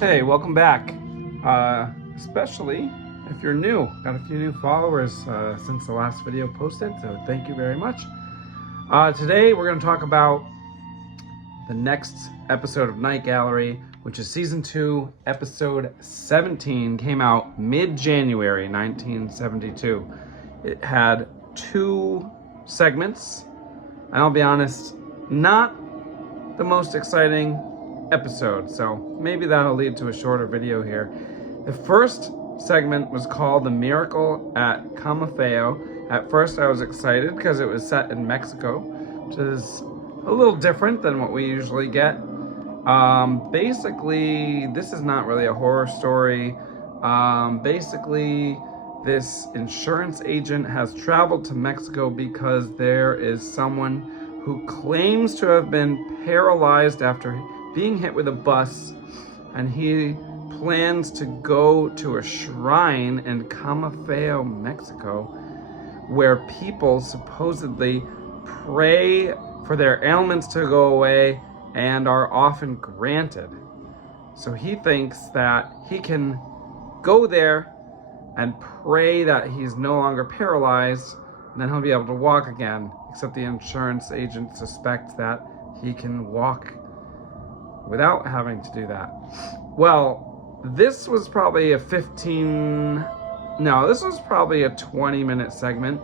Hey, welcome back. Especially if you're new. Got a few new followers since the last video posted, so thank you very much. Today we're going to talk about the next episode of Night Gallery, which is season 2, episode 17. Came out mid-January 1972. It had 2 segments, and I'll be honest, not the most exciting episode, so maybe that'll lead to a shorter video here. The first segment was called The Miracle at Camafeo. At first I was excited because it was set in Mexico, which is a little different than what we usually get. Basically, this is not really a horror story. Basically, this insurance agent has traveled to Mexico because there is someone who claims to have been paralyzed after being hit with a bus, and he plans to go to a shrine in Camafeo, Mexico, where people supposedly pray for their ailments to go away and are often granted. So he thinks that he can go there and pray that he's no longer paralyzed, and then he'll be able to walk again, except the insurance agent suspects that he can walk without having to do that. Well, this was probably a 20-minute segment,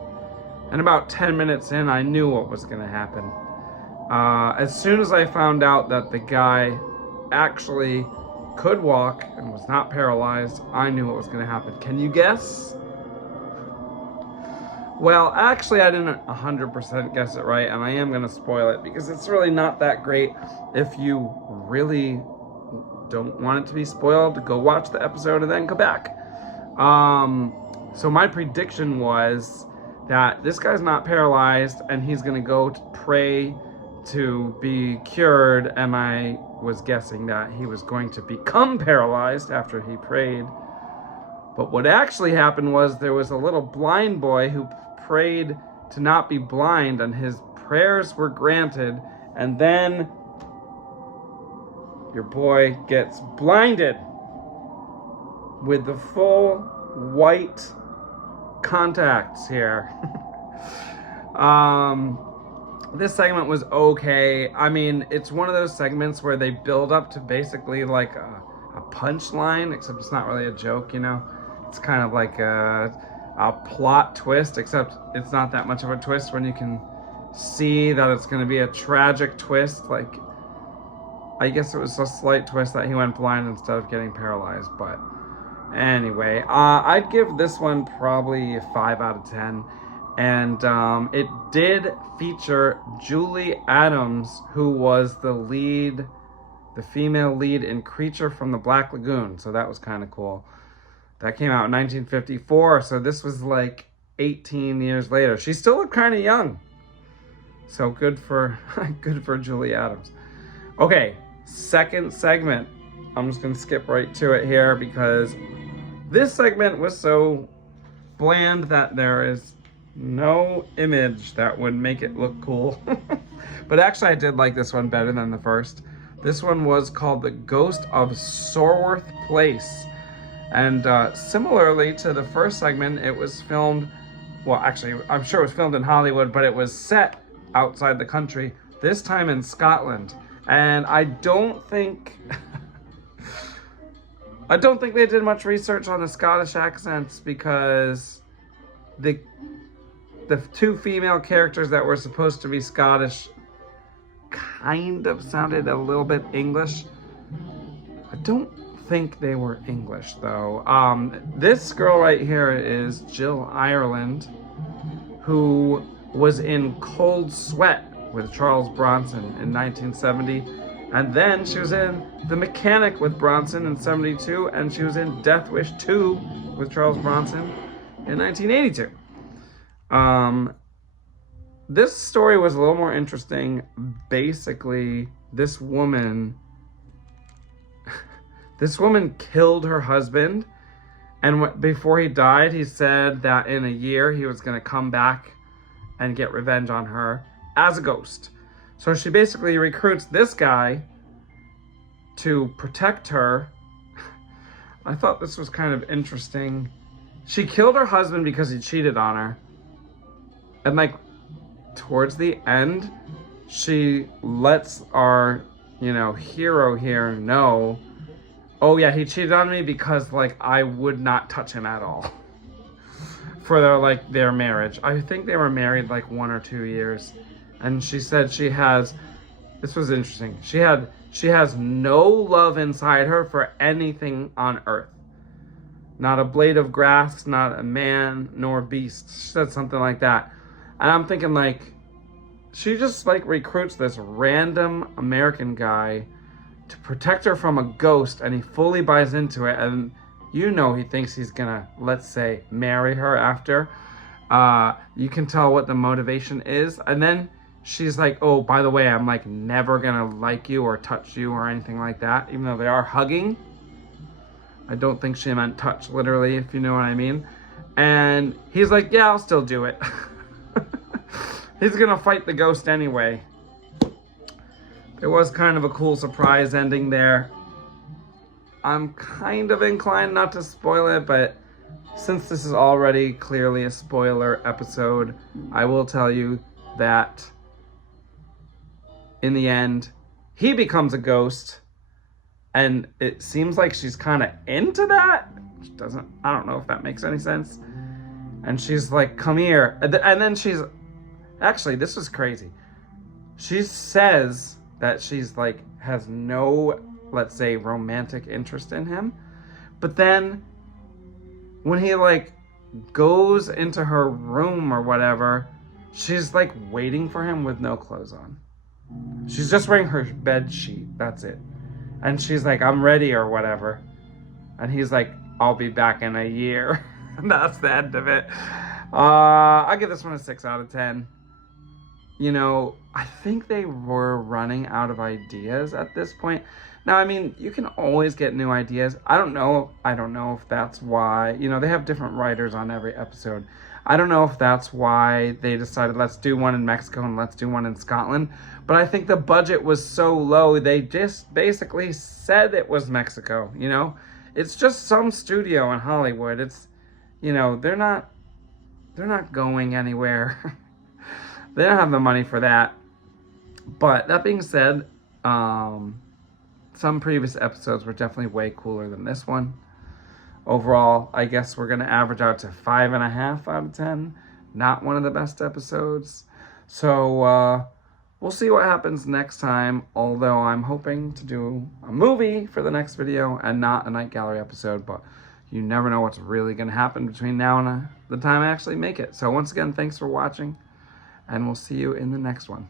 and about 10 minutes in, I knew what was going to happen. As soon as I found out that the guy actually could walk and was not paralyzed, I knew what was going to happen. Can you guess? Well, actually, I didn't 100% guess it right, and I am going to spoil it because it's really not that great. If you really don't want it to be spoiled, go watch the episode and then come back. So my prediction was that this guy's not paralyzed and he's going to go to pray to be cured, and I was guessing that he was going to become paralyzed after he prayed. But what actually happened was there was a little blind boy who prayed to not be blind, and his prayers were granted, and then your boy gets blinded with the full white contacts here. This segment was okay. I mean, it's one of those segments where they build up to basically like a punchline, except it's not really a joke, you know? It's kind of like a plot twist, except it's not that much of a twist when you can see that it's going to be a tragic twist. Like, I guess it was a slight twist that he went blind instead of getting paralyzed, but anyway, I'd give this one probably a 5 out of 10. And it did feature Julie Adams, who was the female lead in Creature from the Black Lagoon. So that was kind of cool. That came out in 1954, so this was like 18 years later. She still looked kind of young. So good for Julie Adams. Okay, second segment. I'm just going to skip right to it here because this segment was so bland that there is no image that would make it look cool. But actually I did like this one better than the first. This one was called The Ghost of Sorworth Place. And similarly to the first segment, it was filmed, well actually I'm sure it was filmed in Hollywood, but it was set outside the country, this time in Scotland. And I don't think they did much research on the Scottish accents, because the 2 female characters that were supposed to be Scottish kind of sounded a little bit English. I don't think they were English though. This girl right here is Jill Ireland, who was in Cold Sweat with Charles Bronson in 1970, and then she was in The Mechanic with Bronson in 72, and she was in Death Wish 2 with Charles Bronson in 1982. This story was a little more interesting. Basically, this woman killed her husband, and before he died, he said that in a year he was going to come back and get revenge on her as a ghost. So she basically recruits this guy to protect her I thought this was kind of interesting. She killed her husband because he cheated on her. And like towards the end, she lets our, hero here know, oh yeah, he cheated on me because like I would not touch him at all. For their marriage. I think they were married like 1 or 2 years. And she said this was interesting. She has no love inside her for anything on earth. Not a blade of grass, not a man, nor beast. She said something like that. And I'm thinking like, she just like recruits this random American guy to protect her from a ghost, and he fully buys into it, and he thinks he's gonna, let's say, marry her after. You can tell what the motivation is. And then she's like, oh, by the way, I'm like never gonna like you or touch you or anything like that, even though they are hugging. I don't think she meant touch literally, if you know what I mean. And he's like, yeah, I'll still do it. He's gonna fight the ghost anyway. There was kind of a cool surprise ending there. I'm kind of inclined not to spoil it, but since this is already clearly a spoiler episode, I will tell you that in the end, he becomes a ghost, and it seems like she's kind of into that. I don't know if that makes any sense. And she's like, come here. And then actually, this was crazy. She says that she's like, has no, let's say, romantic interest in him. But then when he like goes into her room or whatever, she's like waiting for him with no clothes on. She's just wearing her bed sheet. That's it. And she's like, I'm ready or whatever. And he's like, I'll be back in a year. And that's the end of it. I give this one a 6 out of 10. I think they were running out of ideas at this point. Now, I mean, you can always get new ideas. I don't know if that's why, they have different writers on every episode. I don't know if that's why they decided, let's do one in Mexico and let's do one in Scotland. But I think the budget was so low, they just basically said it was Mexico, It's just some studio in Hollywood. It's, they're not going anywhere. They don't have the money for that. But that being said, some previous episodes were definitely way cooler than this one. Overall, I guess we're going to average out to 5.5 out of 10. Not one of the best episodes. So, we'll see what happens next time. Although I'm hoping to do a movie for the next video and not a Night Gallery episode. But you never know what's really going to happen between now and the time I actually make it. So once again, thanks for watching. And we'll see you in the next one.